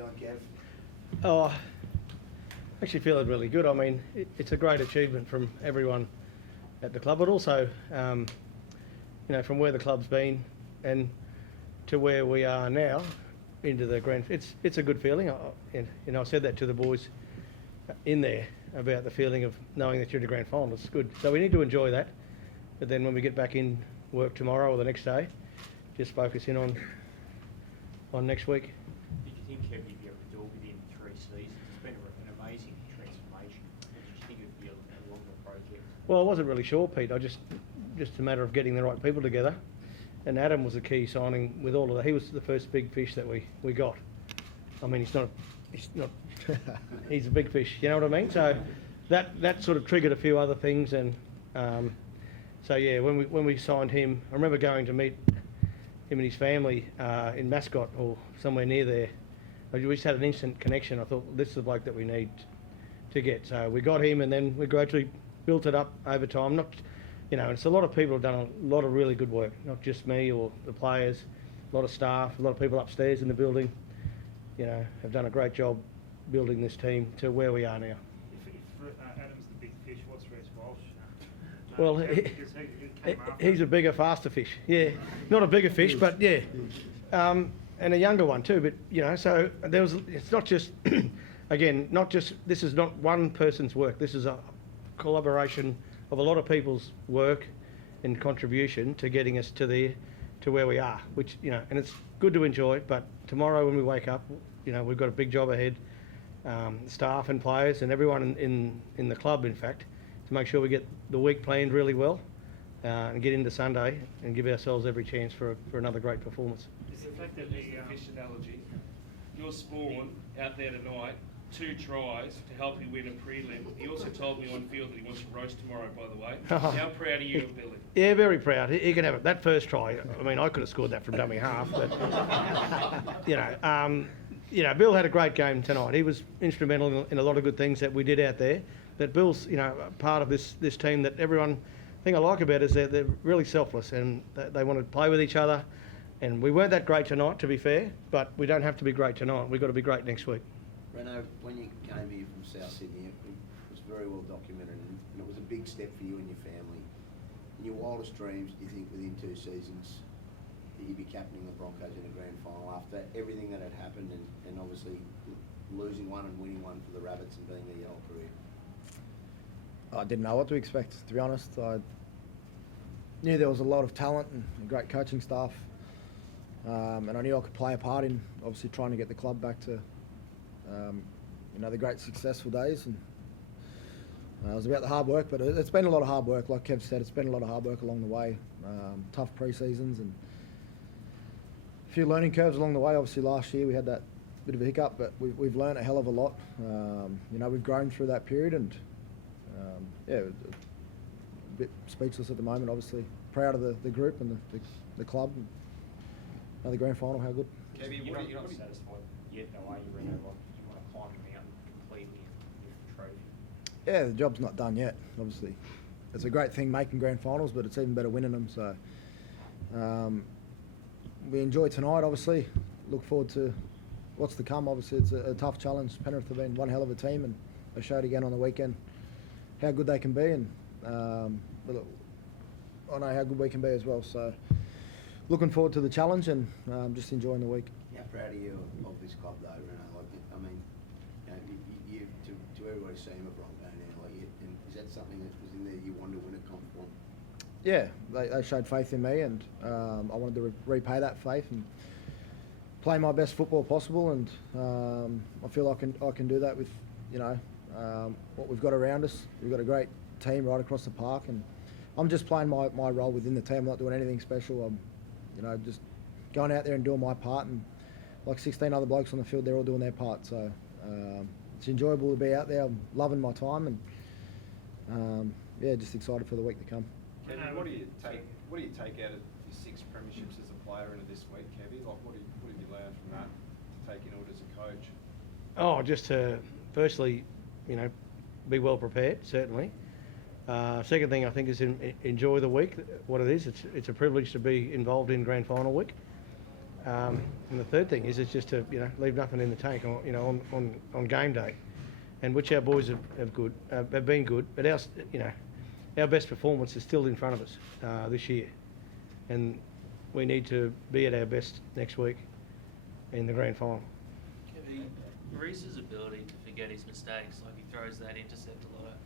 feeling, Kev? Oh, actually feeling really good. I mean, it's a great achievement from everyone at the club, but also, from where the club's been and to where we are now into the grand. It's a good feeling. I said that to the boys in there about the feeling of knowing that you're in the grand final. It's good. So we need to enjoy that. But then when we get back in work tomorrow or the next day, just focus in on next week. Did you think, Kev, you'd be able to do it within 3 seasons? It's been an amazing transformation. Did you think it would be a longer project? Well, I wasn't really sure, Pete. Just a matter of getting the right people together. And Adam was a key signing with all of that. He was the first big fish that we got. I mean, he's not, he's a big fish, you know what I mean? So that sort of triggered a few other things. And so, yeah, when we signed him, I remember going to meet him and his family in Mascot or somewhere near there. We just had an instant connection. I thought, this is the bloke that we need to get. So we got him, and then we gradually built it up over time. It's a lot of people have done a lot of really good work, not just me or the players, a lot of staff, a lot of people upstairs in the building, have done a great job building this team to where we are now. If Adam's the big fish, what's Reece Walsh? Well, he's a bigger, faster fish. Yeah, not a bigger fish, but yeah, and a younger one too. But so it's not just, again, this is not one person's work. This is a collaboration of a lot of people's work and contribution to getting us to where we are. Which and it's good to enjoy. But tomorrow when we wake up, we've got a big job ahead. Staff and players and everyone in the club, in fact, to make sure we get the week planned really well and get into Sunday and give ourselves every chance for another great performance. It's the fact that the fish analogy, your spawn out there tonight, 2 tries to help you win a prelim. He also told me on field that he wants to roast tomorrow, by the way. How proud are you of Billy? Yeah, very proud. He can have it. That first try, I mean, I could have scored that from dummy half, but, Bill had a great game tonight. He was instrumental in a lot of good things that we did out there. But Bill's, part of this team that everyone, the thing I like about it is they're really selfless and they want to play with each other. And we weren't that great tonight, to be fair, but we don't have to be great tonight. We've got to be great next week. Reno, when you came here from South Sydney, it was very well documented and it was a big step for you and your family. In your wildest dreams, do you think within 2 seasons that you'd be captaining the Broncos in a grand final after everything that had happened and obviously losing one and winning one for the Rabbits and being their whole career? I didn't know what to expect, to be honest. I knew there was a lot of talent and a great coaching staff, and I knew I could play a part in obviously trying to get the club back to the great successful days. And it was about the hard work, but it's been a lot of hard work. Like Kev said, it's been a lot of hard work along the way. Tough pre-seasons and a few learning curves along the way. Obviously last year we had that bit of a hiccup, but we've learned a hell of a lot. We've grown through that period and a bit speechless at the moment. Obviously proud of the group and the club. And another grand final, how good. Kevin, you're not satisfied yet, though, are you, Reno? You want to climb the mountain completely and lift the trophy? Yeah, the job's not done yet, obviously. It's a great thing making grand finals, but it's even better winning them. So we enjoy tonight, obviously. Look forward to what's to come. Obviously, it's a tough challenge. Penrith have been one hell of a team, and they showed again on the weekend how good they can be. And but I know how good we can be as well. So looking forward to the challenge and just enjoying the week. How proud are you of this club, though, Reno? You to everybody seeing a Bronco now, and is that something that was in there you wanted to win a comp for? Yeah, they showed faith in me, and I wanted to repay that faith and play my best football possible. And I feel I can do that with what we've got around us. We've got a great team right across the park, and I'm just playing my role within the team. I'm not doing anything special. I'm just going out there and doing my part, and like 16 other blokes on the field, they're all doing their part. So it's enjoyable to be out there. I'm loving my time, and just excited for the week to come. Kevin, what do you take out of your 6 premierships as a player into this week, Kevin? Like, what did you learn from that to take in order as a coach? Oh, just to firstly, be well prepared, certainly. Second thing I think is enjoy the week. What it is, it's a privilege to be involved in grand final week. And the third thing is just to leave nothing in the tank on game day, and which our boys have been good. But our best performance is still in front of us this year, and we need to be at our best next week in the grand final. Reece's ability to forget his mistakes, like he throws that intercept a lot of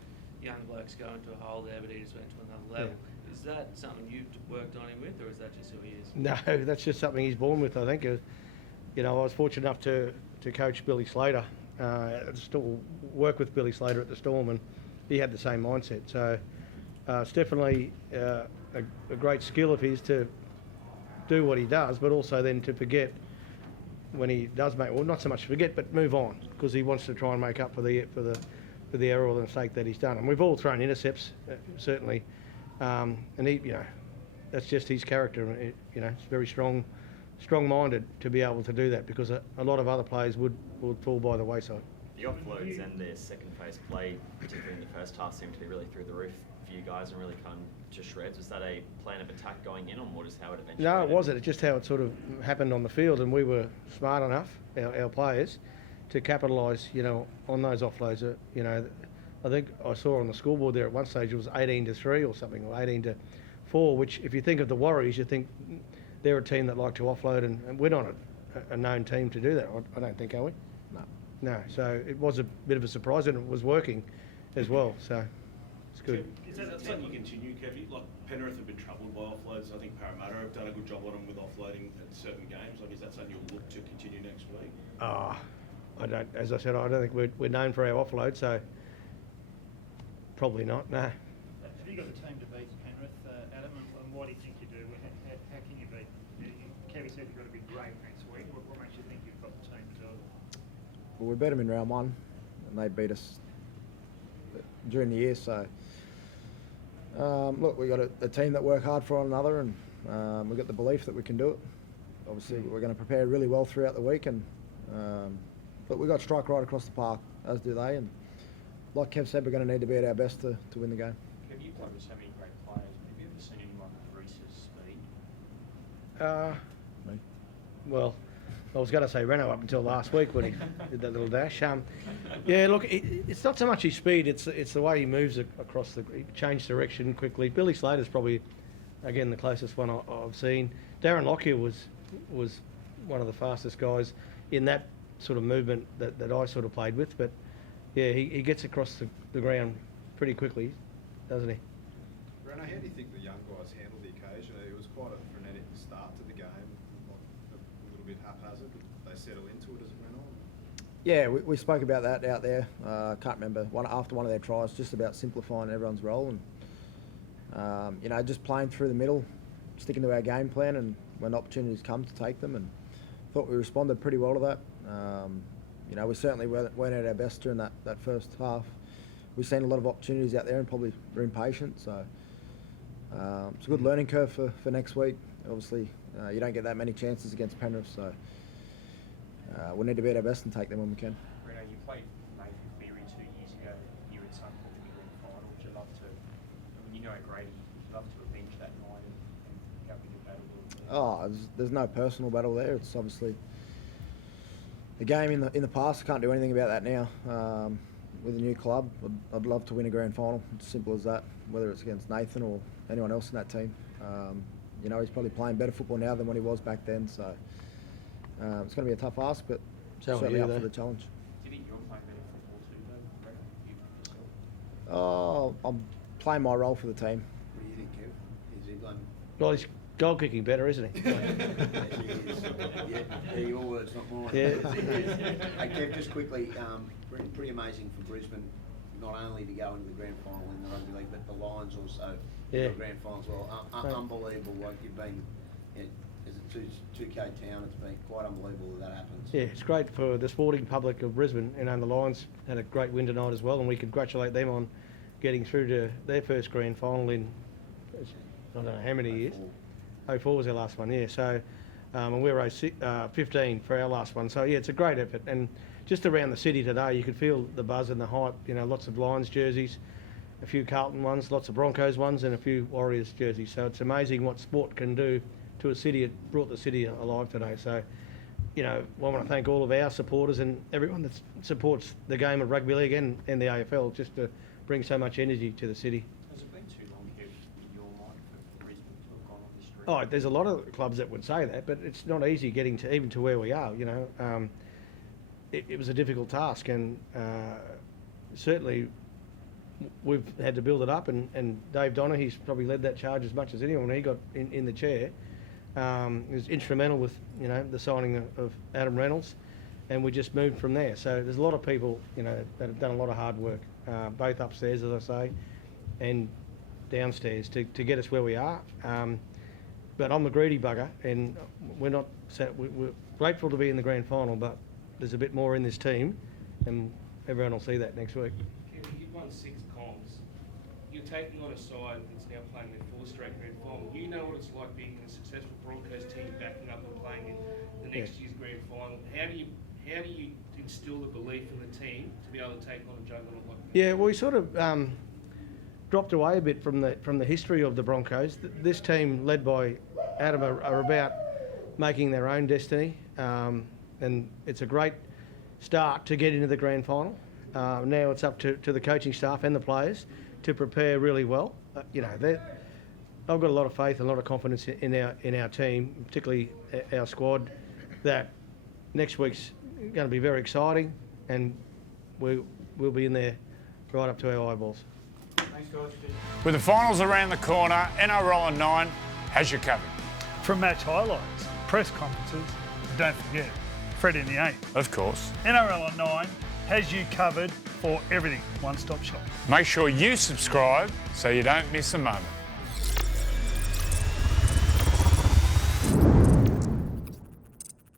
young blokes go into a hole there, but he just went to another level. Yeah. Is that something you've worked on him with, or is that just who he is? No, that's just something he's born with, I think. I was fortunate enough to coach Billy Slater, work with Billy Slater at the Storm, and he had the same mindset. So it's definitely a great skill of his to do what he does, but also then to forget when he does not so much forget, but move on, because he wants to try and make up for the error or the mistake that he's done. And we've all thrown intercepts, certainly, and that's just his character. It's very strong-minded to be able to do that, because a lot of other players would fall by the wayside. The offloads and their second phase play, particularly in the first half, seemed to be really through the roof for you guys and really come to shreds. Was that a plan of attack going in, or more just how it eventually No, it wasn't. It's just how it sort of happened on the field, and we were smart enough, our players, to capitalise, on those offloads. I think I saw on the scoreboard there at one stage it was 18-3 or something, or 18-4, which if you think of the Warriors, you think they're a team that like to offload, and we're not a known team to do that, I don't think, are we? No, so it was a bit of a surprise, and it was working as well, so it's good. Is that something you continue, Kevy? Like Penrith have been troubled by offloads. I think Parramatta have done a good job on them with offloading at certain games. Like, is that something you'll look to continue next week? I don't. As I said, I don't think we're known for our offload, so probably not. No. Have you got a team to beat Penrith, Adam? And what do you think you do? How can you beat? Kevy said you've got to be great next week. What makes you think you've got the team to do it? Well, we beat them in round one, and they beat us during the year. So, look, we got a team that work hard for one another, and we've got the belief that we can do it. Obviously, we're going to prepare really well throughout the week, and but we got strike right across the park, as do they. And like Kev said, we're going to need to be at our best to win the game. Kev, you've played with so many great players. Have you ever seen anyone with Reece's speed? Me. Well, I was going to say Renault up until last week when he did that little dash. Yeah, look, it's not so much his speed; it's the way he moves across he changed direction quickly. Billy Slater's probably, again, the closest one I've seen. Darren Lockyer was one of the fastest guys in that sort of movement that I sort of played with. But yeah, he gets across the ground pretty quickly, doesn't he? Reno, how do you think the young guys handled the occasion? It was quite a frenetic start to the game, like a little bit haphazard. Did they settle into it as it went on? Yeah, we spoke about that out there. I can't remember, after one of their tries, just about simplifying everyone's role and just playing through the middle, sticking to our game plan, and when opportunities come to take them, and thought we responded pretty well to that. We certainly weren't at our best during that first half. We've seen a lot of opportunities out there and probably were impatient, so it's a good learning curve for next week. Obviously, you don't get that many chances against Penrith, so we'll need to be at our best and take them when we can. Reno, you played Nathan Cleary 2 years ago here at Suncorp in the grand final. Would you love to, Grady, would you love to avenge that night and go with your battle? There's no personal battle there. It's obviously the game in the past. I can't do anything about that now. With a new club, I'd love to win a grand final. It's as simple as that, whether it's against Nathan or anyone else in that team. He's probably playing better football now than when he was back then, so it's going to be a tough ask, but certainly up for the challenge. Do you think you're playing better football too, though, Reno, you yourself? I'm playing my role for the team. What do you think, Kev? Is he done? Well, he's goal kicking better, isn't he? Yeah, your words, not mine. Yeah. Hey, Kev, just quickly, pretty amazing for Brisbane, not only to go into the grand final in the rugby league, but the Lions also in the grand final as well. Unbelievable, like you've been, as a 2K town, it's been quite unbelievable that happens. Yeah, it's great for the sporting public of Brisbane, and the Lions had a great win tonight as well, and we congratulate them on getting through to their first grand final in, I don't know how many years. 04 was our last one, yeah. So, and we were 15 for our last one. So, yeah, it's a great effort. And just around the city today, you could feel the buzz and the hype. Lots of Lions jerseys, a few Carlton ones, lots of Broncos ones, and a few Warriors jerseys. So it's amazing what sport can do to a city. It brought the city alive today. So, you know, I want to thank all of our supporters and everyone that supports the game of rugby league and the AFL, just to bring so much energy to the city. Has it been too long, Kev, in your mind, for Brisbane to have gone on this streak? Oh, there's a lot of clubs that would say that, but it's not easy getting to even to where we are. You know, it was a difficult task, and certainly we've had to build it up. And Dave Donner, he's probably led that charge as much as anyone. When he got in the chair, he was instrumental with, you know, the signing of Adam Reynolds, and we just moved from there. So there's a lot of people, you know, that have done a lot of hard work, both upstairs, as I say, and downstairs to get us where we are. But I'm a greedy bugger, and we're grateful to be in the grand final, but there's a bit more in this team, and everyone will see that next week. Kevin, you've won 6 comps. You're taking on a side that's now playing their 4th straight grand final. You know what it's like being in a successful Broncos team, backing up and playing in the next year's grand final. How do you instill the belief in the team to be able to take on a juggernaut like that? Yeah, well, we sort of dropped away a bit from the history of the Broncos. This team, led by Adam, are about making their own destiny, and it's a great start to get into the grand final. Now it's up to the coaching staff and the players to prepare really well. You know, I've got a lot of faith and a lot of confidence in our team, particularly our squad, that next week's going to be very exciting, and we'll be in there right up to our eyeballs. Thanks, guys. With the finals around the corner, NRL on 9 has you covered. From match highlights, press conferences, and don't forget, Fred in the 8. Of course. NRL on 9 has you covered for everything. One-stop shop. Make sure you subscribe so you don't miss a moment.